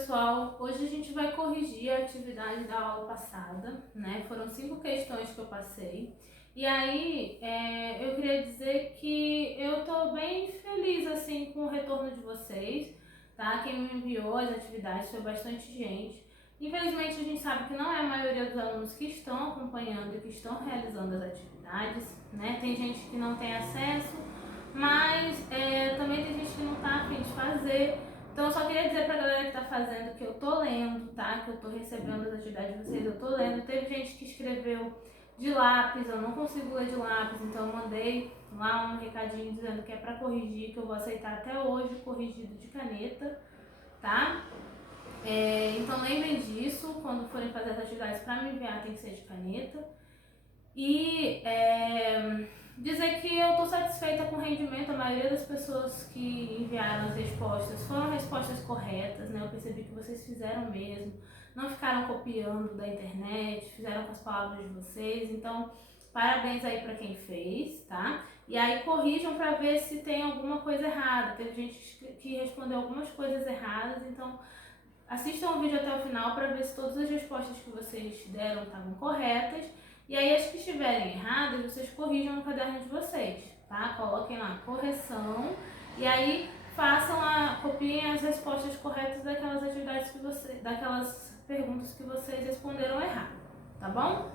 pessoal, hoje a gente vai corrigir a atividade da aula passada, né? Foram 5 questões que eu passei. E aí, eu queria dizer que eu tô bem feliz, assim, com o retorno de vocês, tá? Quem me enviou as atividades foi bastante gente. Infelizmente, a gente sabe que não é a maioria dos alunos que estão acompanhando e que estão realizando as atividades, né? Tem gente que não tem acesso, mas também tem gente que não tá a fim de fazer. Então eu só queria dizer pra galera que tá fazendo que eu tô lendo, tá? Que eu tô recebendo as atividades de vocês, eu tô lendo. Teve gente que escreveu de lápis, eu não consigo ler de lápis, então eu mandei lá um recadinho dizendo que é pra corrigir, que eu vou aceitar até hoje corrigido de caneta, tá? Então lembrem disso, quando forem fazer as atividades pra me enviar tem que ser de caneta. E dizer que eu estou satisfeita com o rendimento. A maioria das pessoas que enviaram as respostas foram respostas corretas, né? Eu percebi que vocês fizeram mesmo, não ficaram copiando da internet, fizeram com as palavras de vocês. Então, parabéns aí para quem fez, tá? E aí corrijam para ver se tem alguma coisa errada. Teve gente que respondeu algumas coisas erradas, então assistam o vídeo até o final para ver se todas as respostas que vocês deram estavam corretas. E aí as que estiverem erradas, vocês corrijam no caderno de vocês, tá? Coloquem lá correção e aí copiem as respostas corretas daquelas atividades daquelas perguntas que vocês responderam errado, tá bom?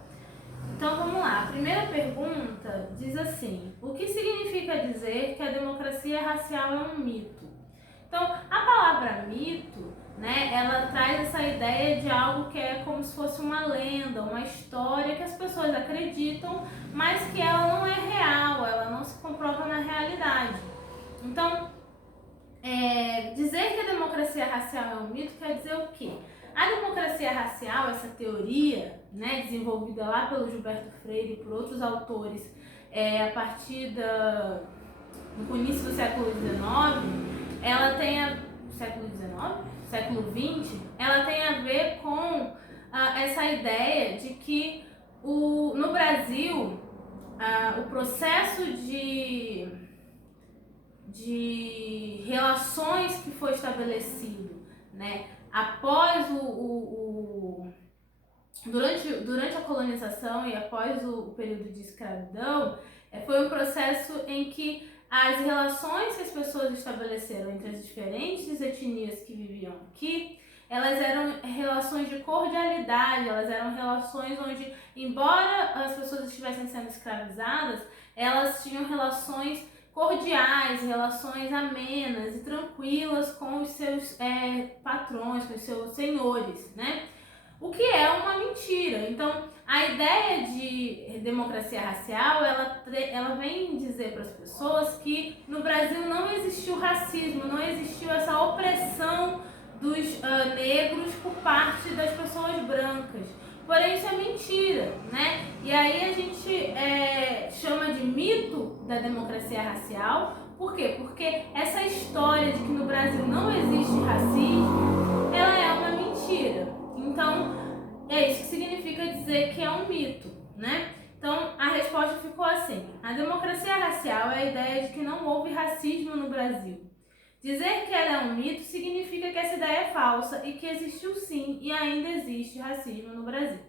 Então vamos lá. A primeira pergunta diz assim: o que significa dizer que a democracia racial é um mito? Então, a palavra mito, né, ela traz essa ideia de algo que é como se fosse uma lenda, uma história que as pessoas acreditam, mas que ela não é real, ela não se comprova na realidade. Então, dizer que a democracia racial é um mito quer dizer o quê? A democracia racial, essa teoria, né, desenvolvida lá pelo Gilberto Freire e por outros autores a partir do início do século XIX, ela tem século XIX? Século XX, ela tem a ver com essa ideia de que no Brasil o processo de relações que foi estabelecido, né, após durante a colonização e após o período de escravidão, foi um processo em que as relações que as pessoas estabeleceram entre as diferentes etnias que viviam aqui, elas eram relações de cordialidade, elas eram relações onde, embora as pessoas estivessem sendo escravizadas, elas tinham relações cordiais, relações amenas e tranquilas com os seus patrões, com os seus senhores, né? O que é uma mentira. Então, a ideia de democracia racial, ela vem dizer para as pessoas que no Brasil não existiu racismo, não existiu essa opressão dos negros por parte das pessoas brancas. Porém, isso é mentira, né? E aí a gente chama de mito da democracia racial. Por quê? Porque essa história de que no Brasil não existe racismo, ela é uma mentira. Então, é isso que significa dizer que é um mito, né? Então, a resposta ficou assim: a democracia racial é a ideia de que não houve racismo no Brasil. Dizer que ela é um mito significa que essa ideia é falsa e que existiu sim e ainda existe racismo no Brasil.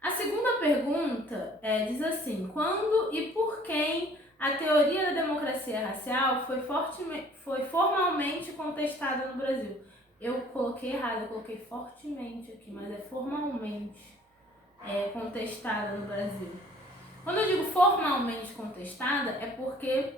A segunda pergunta diz assim: quando e por quem a teoria da democracia racial foi formalmente contestada no Brasil? Eu coloquei errado, eu coloquei fortemente aqui, mas é formalmente contestada no Brasil. Quando eu digo formalmente contestada, é porque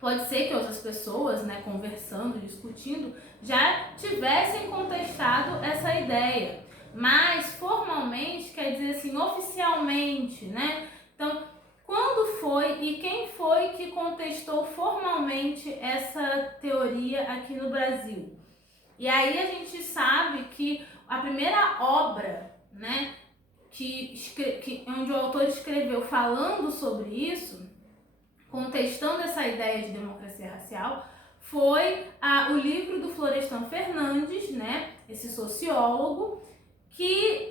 pode ser que outras pessoas, né, conversando, discutindo, já tivessem contestado essa ideia. Mas formalmente quer dizer assim, oficialmente, né? Então, quando foi e quem foi que contestou formalmente essa teoria aqui no Brasil? E aí a gente sabe que a primeira obra, né, onde o autor escreveu falando sobre isso, contestando essa ideia de democracia racial, foi o livro do Florestan Fernandes, né, esse sociólogo, que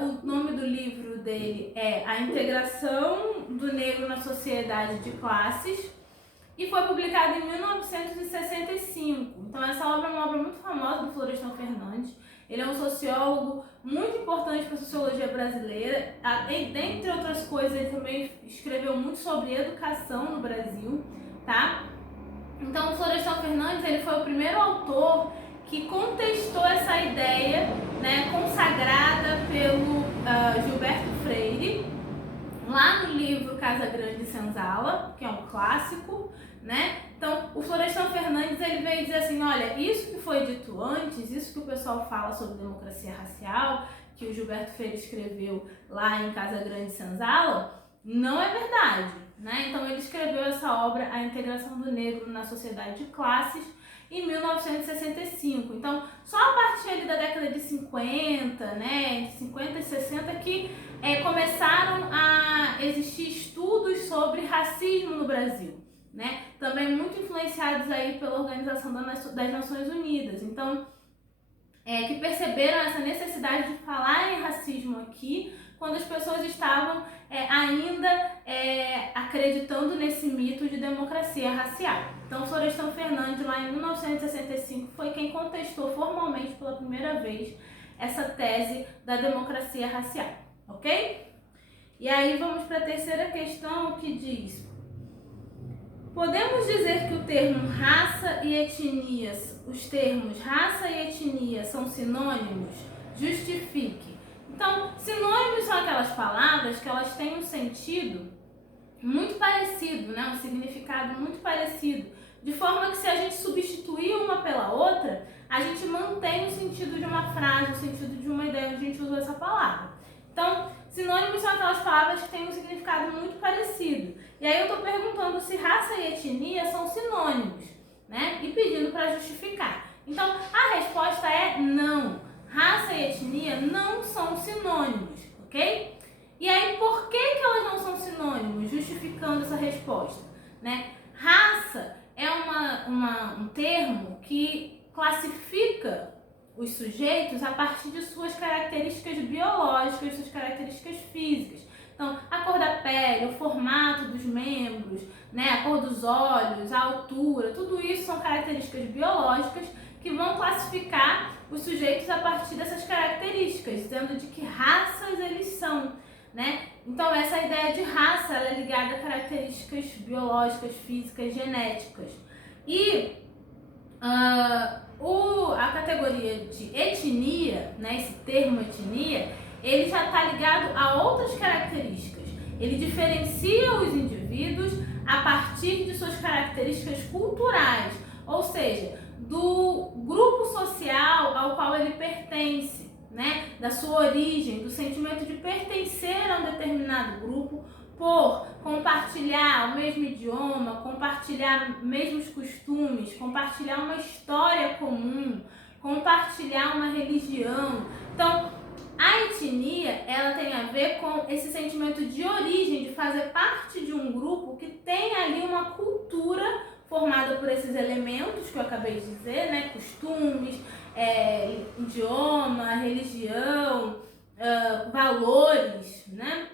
o nome do livro dele é A Integração do Negro na Sociedade de Classes. e foi publicado em 1965. Então essa obra é uma obra muito famosa do Florestan Fernandes. Ele é um sociólogo muito importante para a sociologia brasileira. Dentre outras coisas, ele também escreveu muito sobre educação no Brasil, tá? Então o Florestan Fernandes, ele foi o primeiro autor que contestou essa ideia, né, consagrada pelo Gilberto Freire, lá no livro Casa Grande e Senzala, que é um clássico, né? Então, o Florestan Fernandes, ele veio dizer assim, olha, isso que foi dito antes, isso que o pessoal fala sobre democracia racial, que o Gilberto Freire escreveu lá em Casa Grande e Senzala, não é verdade, né? Então, ele escreveu essa obra, A Integração do Negro na Sociedade de Classes, em 1965. Então, só a partir ali da década de 50, né, entre 50 e 60, que começaram a existir estudos sobre racismo no Brasil, né? Também muito influenciados aí pela Organização das Nações Unidas. Então, que perceberam essa necessidade de falar em racismo aqui, quando as pessoas estavam ainda acreditando nesse mito de democracia racial. Então, Florestan Fernandes, lá em 1965, foi quem contestou formalmente pela primeira vez essa tese da democracia racial, ok? E aí vamos para a terceira questão, que diz: podemos dizer que o termo raça e etnias, os termos raça e etnia são sinônimos? Justifique. Então, sinônimos são aquelas palavras que elas têm um sentido muito parecido, né? Um significado muito parecido, de forma que se a gente substituir uma pela outra, a gente mantém o sentido de uma frase, o sentido de uma ideia onde a gente usou essa palavra. Então, sinônimos são aquelas palavras que têm um significado muito parecido. E aí eu estou perguntando se raça e etnia são sinônimos, né? E pedindo para justificar. Então, a resposta é não. Raça e etnia não são sinônimos, ok? E aí, por que elas não são sinônimos? Justificando essa resposta, né? Raça é um termo que classifica os sujeitos a partir de suas características biológicas, suas características físicas. Então, a cor da pele, o formato dos membros, né, a cor dos olhos, a altura, tudo isso são características biológicas que vão classificar os sujeitos a partir dessas características, dizendo de que raças eles são, né? Então, essa ideia de raça ela é ligada a características biológicas, físicas, genéticas. E a categoria de etnia, né, esse termo etnia, ele já está ligado a outras características. Ele diferencia os indivíduos a partir de suas características culturais, ou seja, do grupo social ao qual ele pertence, né, da sua origem, do sentimento de pertencer a um determinado grupo, por compartilhar o mesmo idioma, compartilhar mesmos costumes, compartilhar uma história comum, compartilhar uma religião. Então, a etnia, ela tem a ver com esse sentimento de origem, de fazer parte de um grupo que tem ali uma cultura formada por esses elementos que eu acabei de dizer, né? Costumes, idioma, religião, valores, né?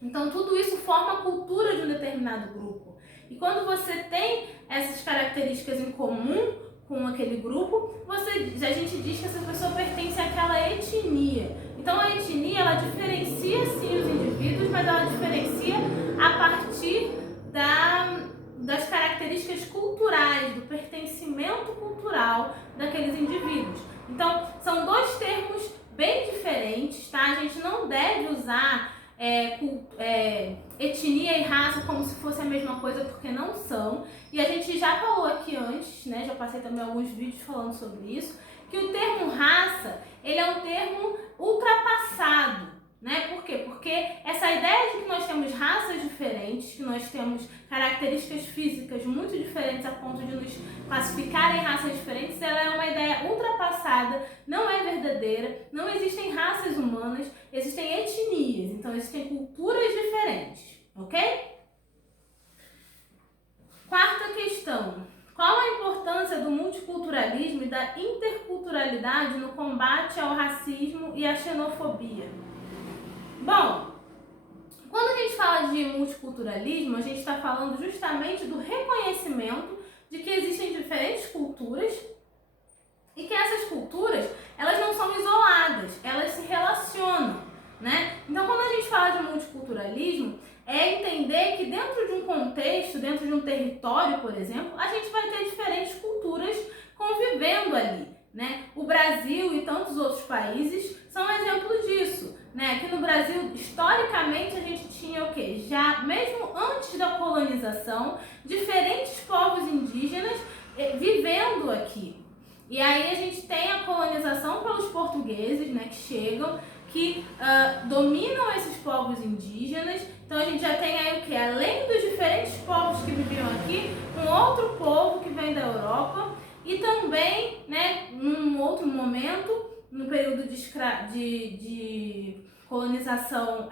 Então, tudo isso forma a cultura de um determinado grupo. E quando você tem essas características em comum com aquele grupo, a gente diz que essa pessoa pertence àquela etnia. Então, a etnia, ela diferencia sim os indivíduos, mas ela diferencia a partir das características culturais, do pertencimento cultural daqueles indivíduos. Então, são dois termos bem diferentes, tá? A gente não deve usar etnia e raça como se fosse a mesma coisa, porque não são. E a gente já falou aqui antes, né? Já passei também alguns vídeos falando sobre isso, que o termo raça, ele é um termo ultrapassado, né? Por quê? Porque essa ideia de que nós temos raças diferentes, que nós temos características físicas muito diferentes a ponto de nos classificar em raças diferentes, ela é uma ideia ultrapassada, não é verdadeira, não existem raças humanas, existem etnias, então existem culturas diferentes, ok? Quarta questão. Qual a importância do multiculturalismo e da interculturalidade no combate ao racismo e à xenofobia? Bom, quando a gente fala de multiculturalismo, a gente está falando justamente do reconhecimento de que existem diferentes culturas e que essas culturas, elas não são isoladas, elas se relacionam, né? Então, quando a gente fala de multiculturalismo, é entender que dentro de um contexto, dentro de um território, por exemplo, a gente vai ter diferentes culturas convivendo ali, né? O Brasil e tantos outros países são um exemplo disso, né? Aqui no Brasil, historicamente, a gente tinha o quê? Já, mesmo antes da colonização, diferentes povos indígenas vivendo aqui. E aí a gente tem a colonização pelos portugueses, né, que chegam, que dominam esses povos indígenas. Então a gente já tem aí o que? Além dos diferentes povos que viviam aqui, um outro povo que vem da Europa e também, né, num outro momento, no período de colonização,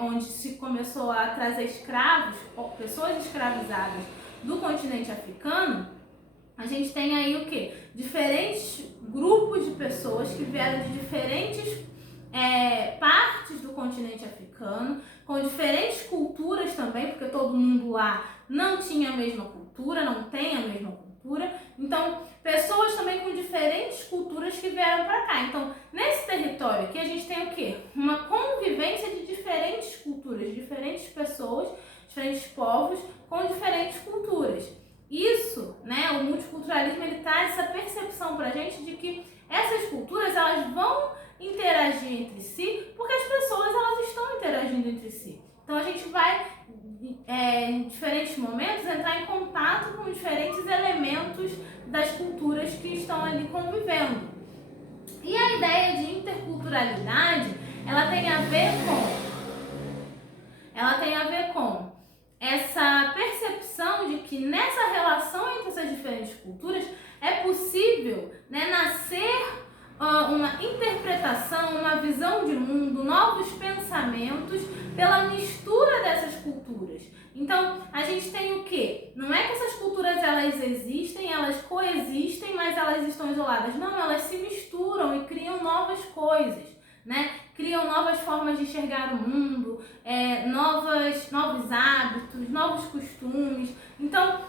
onde se começou a trazer escravos, pessoas escravizadas do continente africano, a gente tem aí o que? Diferentes grupos de pessoas que vieram de diferentes partes do continente africano, com diferentes culturas também, porque todo mundo lá não tinha a mesma cultura, não tem a mesma cultura. Então, pessoas também com diferentes culturas que vieram para cá. Então, nesse território aqui, a gente tem o quê? Uma convivência de diferentes culturas, diferentes pessoas, diferentes povos com diferentes culturas. Isso, né, o multiculturalismo, ele traz essa percepção pra gente de que essas culturas, elas vão interagir entre si, porque as pessoas, elas estão interagindo entre si. Então a gente vai, em diferentes momentos, entrar em contato com diferentes elementos das culturas que estão ali convivendo. E a ideia de interculturalidade, ela tem a ver com essa percepção de que nessa relação entre essas diferentes culturas é possível, né, nascer uma interpretação, uma visão de mundo, novos pensamentos pela mistura dessas culturas. Então, a gente tem o quê? Não é que essas culturas, elas existem, elas coexistem, mas elas estão isoladas. Não, elas se misturam e criam novas coisas, né? Criam novas formas de enxergar o mundo, novos hábitos, novos costumes. Então,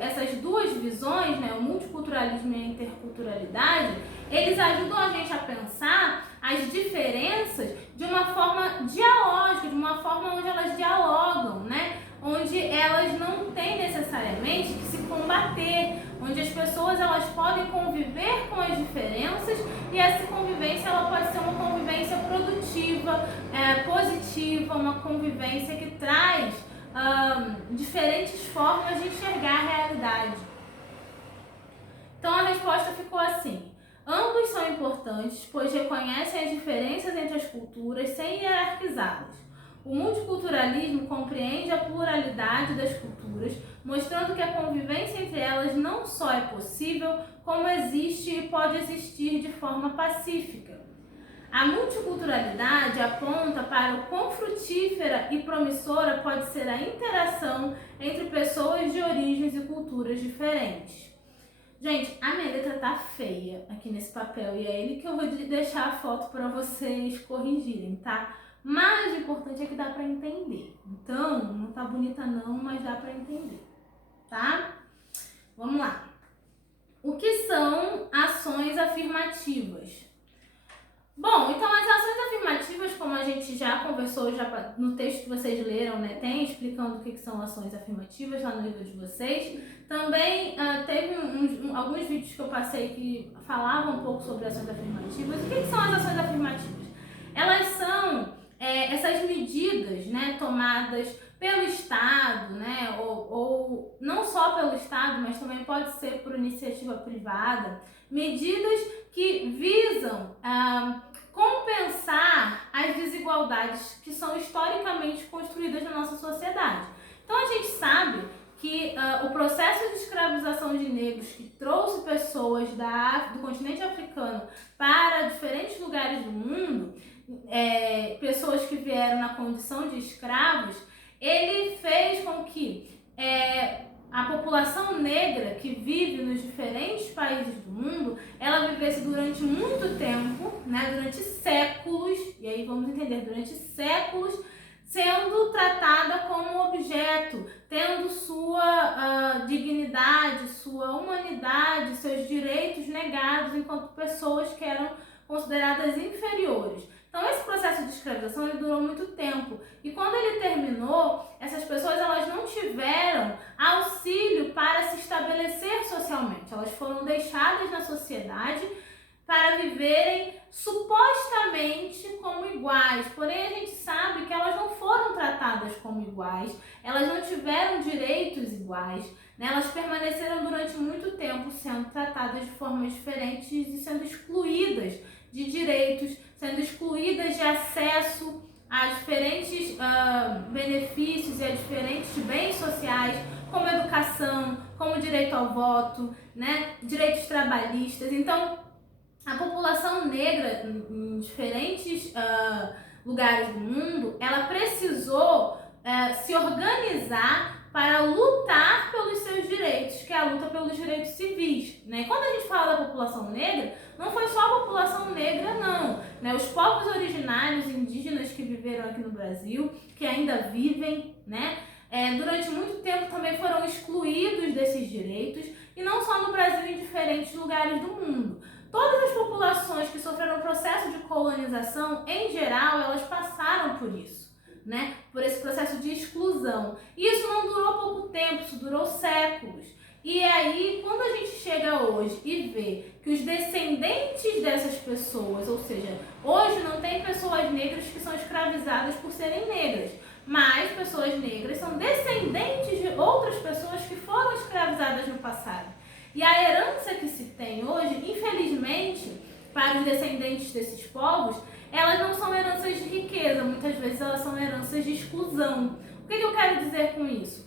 essas duas visões, né, o multiculturalismo e a interculturalidade, eles ajudam a gente a pensar as diferenças de uma forma dialógica, de uma forma onde elas dialogam, né? Onde elas não têm necessariamente que se combater, onde as pessoas, elas podem conviver com as diferenças e essa convivência, ela pode ser uma convivência produtiva, positiva, uma convivência que traz diferentes formas de enxergar a realidade. Então a resposta ficou assim: ambos são importantes, pois reconhecem as diferenças entre as culturas sem hierarquizá-las. O multiculturalismo compreende a pluralidade das culturas, mostrando que a convivência entre elas não só é possível, como existe e pode existir de forma pacífica. A multiculturalidade aponta para o quão frutífera e promissora pode ser a interação entre pessoas de origens e culturas diferentes. Gente, a minha letra tá feia aqui nesse papel e é ele que eu vou deixar a foto para vocês corrigirem, tá? Mas o importante é que dá para entender. Então, não tá bonita não, mas dá para entender, tá? Vamos lá. O que são ações afirmativas? Bom, então as ações afirmativas, como a gente já conversou no texto que vocês leram, né, tem explicando o que são ações afirmativas lá no livro de vocês. Também teve alguns vídeos que eu passei que falavam um pouco sobre ações afirmativas. O que são as ações afirmativas? Elas são essas medidas, né, tomadas pelo Estado, né, ou não só pelo Estado, mas também pode ser por iniciativa privada, medidas que visam compensar as desigualdades que são historicamente construídas na nossa sociedade. Então a gente sabe que o processo de escravização de negros que trouxe pessoas do continente africano para diferentes lugares do mundo, pessoas que vieram na condição de escravos, ele fez com que a população negra que vive nos diferentes países do mundo, ela vivesse durante muito tempo, né, durante séculos, e aí vamos entender, durante séculos, sendo tratada como objeto, tendo sua dignidade, sua humanidade, seus direitos negados enquanto pessoas que eram consideradas inferiores. Então esse processo de escravização ele durou muito tempo e quando ele terminou, essas pessoas elas não tiveram auxílio para se estabelecer socialmente, elas foram deixadas na sociedade para viverem supostamente como iguais, porém a gente sabe que elas não foram tratadas como iguais, elas não tiveram direitos iguais, né? Elas permaneceram durante muito tempo sendo tratadas de formas diferentes e sendo excluídas de direitos, sendo excluídas de acesso a diferentes benefícios e a diferentes bens sociais, como educação, como direito ao voto, né? Direitos trabalhistas. Então, a população negra em diferentes lugares do mundo, ela precisou se organizar para lutar pelos seus direitos, que é a luta pelos direitos civis, né? Quando a gente fala da população negra, não foi só a população negra, não, né? Os povos originários indígenas que viveram aqui no Brasil, que ainda vivem, né? Durante muito tempo também foram excluídos desses direitos, e não só no Brasil, em diferentes lugares do mundo. Todas as populações que sofreram o processo de colonização, em geral, elas passaram por isso, né? Por esse processo de exclusão. E isso não durou pouco tempo, isso durou séculos. E aí, quando a gente chega hoje e vê que os descendentes dessas pessoas, ou seja, hoje não tem pessoas negras que são escravizadas por serem negras, mas pessoas negras são descendentes de outras pessoas que foram escravizadas no passado. E a herança que se tem hoje, infelizmente, para os descendentes desses povos, elas não são heranças de riqueza, muitas vezes elas são heranças de exclusão. O que eu quero dizer com isso?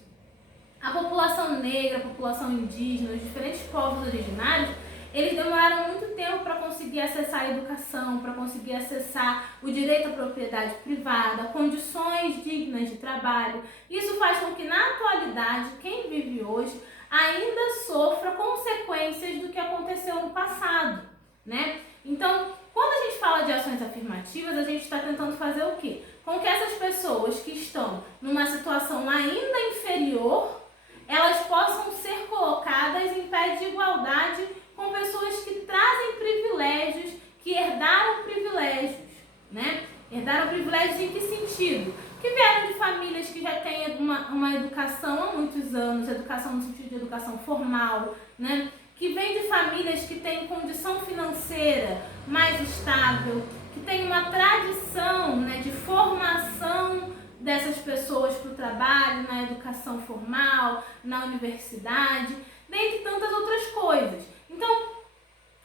A população negra, a população indígena, os diferentes povos originários, eles demoraram muito tempo para conseguir acessar a educação, para conseguir acessar o direito à propriedade privada, condições dignas de trabalho. Isso faz com que, na atualidade, quem vive hoje ainda sofra consequências do que aconteceu no passado, né? Então, quando a gente fala de ações afirmativas, a gente está tentando fazer o quê? Com que essas pessoas que estão numa situação ainda inferior, elas possam ser colocadas em pé de igualdade com pessoas que trazem privilégios, que herdaram privilégios, né? Herdaram privilégios em que sentido? Que vieram de famílias que já têm uma educação há muitos anos, educação no sentido de educação formal, né? Que vem de famílias que têm condição financeira mais estável, que tem uma tradição, né, de formação dessas pessoas para o trabalho, na educação formal, na universidade, dentre tantas outras coisas. Então,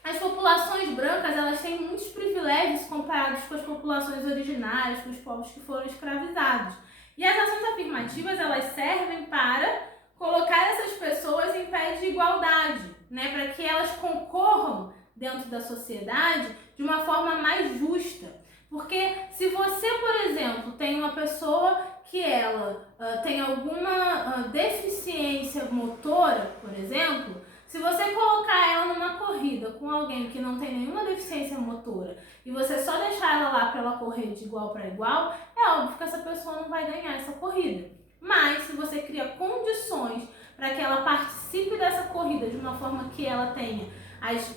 as populações brancas, elas têm muitos privilégios comparados com as populações originárias, com os povos que foram escravizados. E as ações afirmativas, elas servem para colocar essas pessoas em pé de igualdade, né? Para que elas concorram dentro da sociedade de uma forma mais justa. Porque se você, por exemplo, tem uma pessoa que ela tem alguma deficiência motora, por exemplo, se você colocar ela numa corrida com alguém que não tem nenhuma deficiência motora e você só deixar ela lá para ela correr de igual para igual, é óbvio que essa pessoa não vai ganhar essa corrida. Mas se você cria condições para que ela participe dessa corrida de uma forma que ela tenha as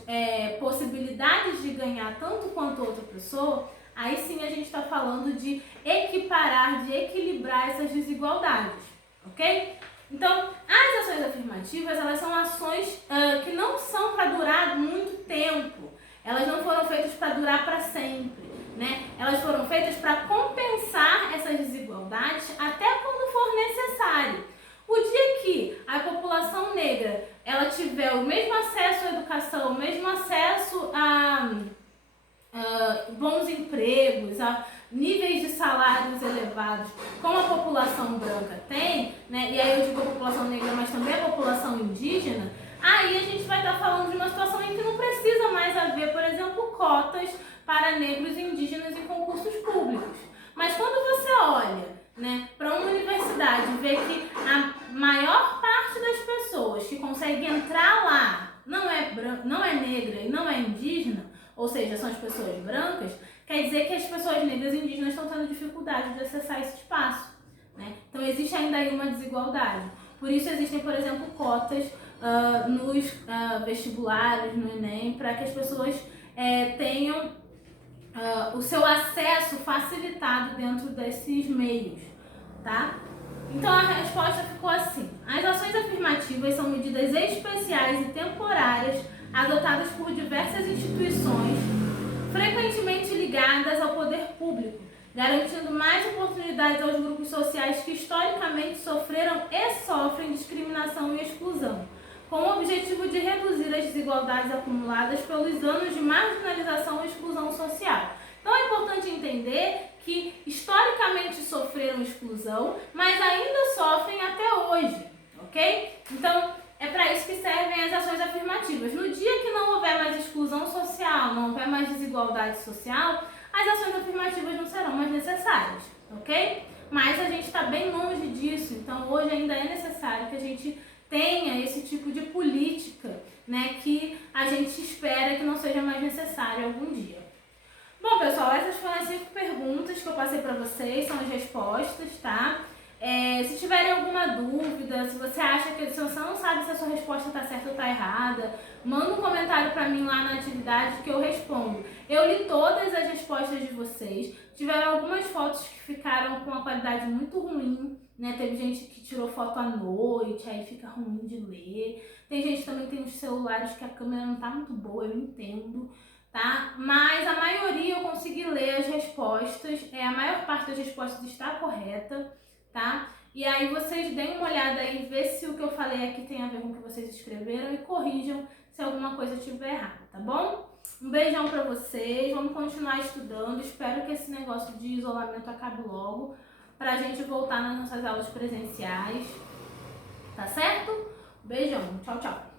possibilidades de ganhar tanto quanto outra pessoa, aí sim a gente está falando de equiparar, de equilibrar essas desigualdades, ok? Então, as ações afirmativas, elas são ações que não são para durar muito tempo. Elas não foram feitas para durar para sempre, né? Elas foram feitas para compensar essas desigualdades até quando for necessário. O dia que a população negra ela tiver o mesmo acesso à educação, o mesmo acesso a bons empregos, a níveis de salários elevados, como a população branca tem, né? E aí eu digo a população negra, mas também a população indígena, aí a gente vai estar falando de uma situação em que não precisa mais haver, por exemplo, cotas para negros e indígenas em concursos públicos. Mas quando você olha, né, para uma universidade e vê que a maior parte das pessoas que consegue entrar lá não é negra e não é indígena, ou seja, são as pessoas brancas, quer quer dizer que as pessoas negras e indígenas estão tendo dificuldade de acessar esse espaço, né? Então existe ainda aí uma desigualdade. Por isso existem, por exemplo, cotas nos vestibulares, no Enem, para que as pessoas tenham o seu acesso facilitado dentro desses meios, tá? Então a resposta ficou assim: as ações afirmativas são medidas especiais e temporárias adotadas por diversas instituições, frequentemente ligadas ao poder público, garantindo mais oportunidades aos grupos sociais que historicamente sofreram e sofrem discriminação e exclusão, com o objetivo de reduzir as desigualdades acumuladas pelos anos de marginalização e exclusão social. Então é importante entender que historicamente sofreram exclusão, mas ainda sofrem até hoje, ok? Então é para isso que servem as ações afirmativas. No dia que não houver mais exclusão social, não houver mais desigualdade social, as ações afirmativas não serão mais necessárias, ok? Mas a gente está bem longe disso, então hoje ainda é necessário que a gente tenha esse tipo de política, né, que a gente espera que não seja mais necessário algum dia. Bom, pessoal, essas foram as 5 perguntas que eu passei para vocês, são as respostas, tá? Se tiverem alguma dúvida, se você acha que se você não sabe se a sua resposta está certa ou está errada, manda um comentário para mim lá na atividade que eu respondo. Eu li todas as respostas de vocês, tiveram algumas fotos que ficaram com uma qualidade muito ruim, né? Teve gente que tirou foto à noite, aí fica ruim de ler. Tem gente também que tem uns celulares que a câmera não tá muito boa, eu entendo, tá? Mas a maioria eu consegui ler as respostas, a maior parte das respostas está correta, tá? E aí vocês deem uma olhada aí, vê se o que eu falei aqui tem a ver com o que vocês escreveram e corrijam se alguma coisa estiver errada, tá bom? Um beijão pra vocês, vamos continuar estudando, espero que esse negócio de isolamento acabe logo, pra gente voltar nas nossas aulas presenciais, tá certo? Beijão, tchau, tchau!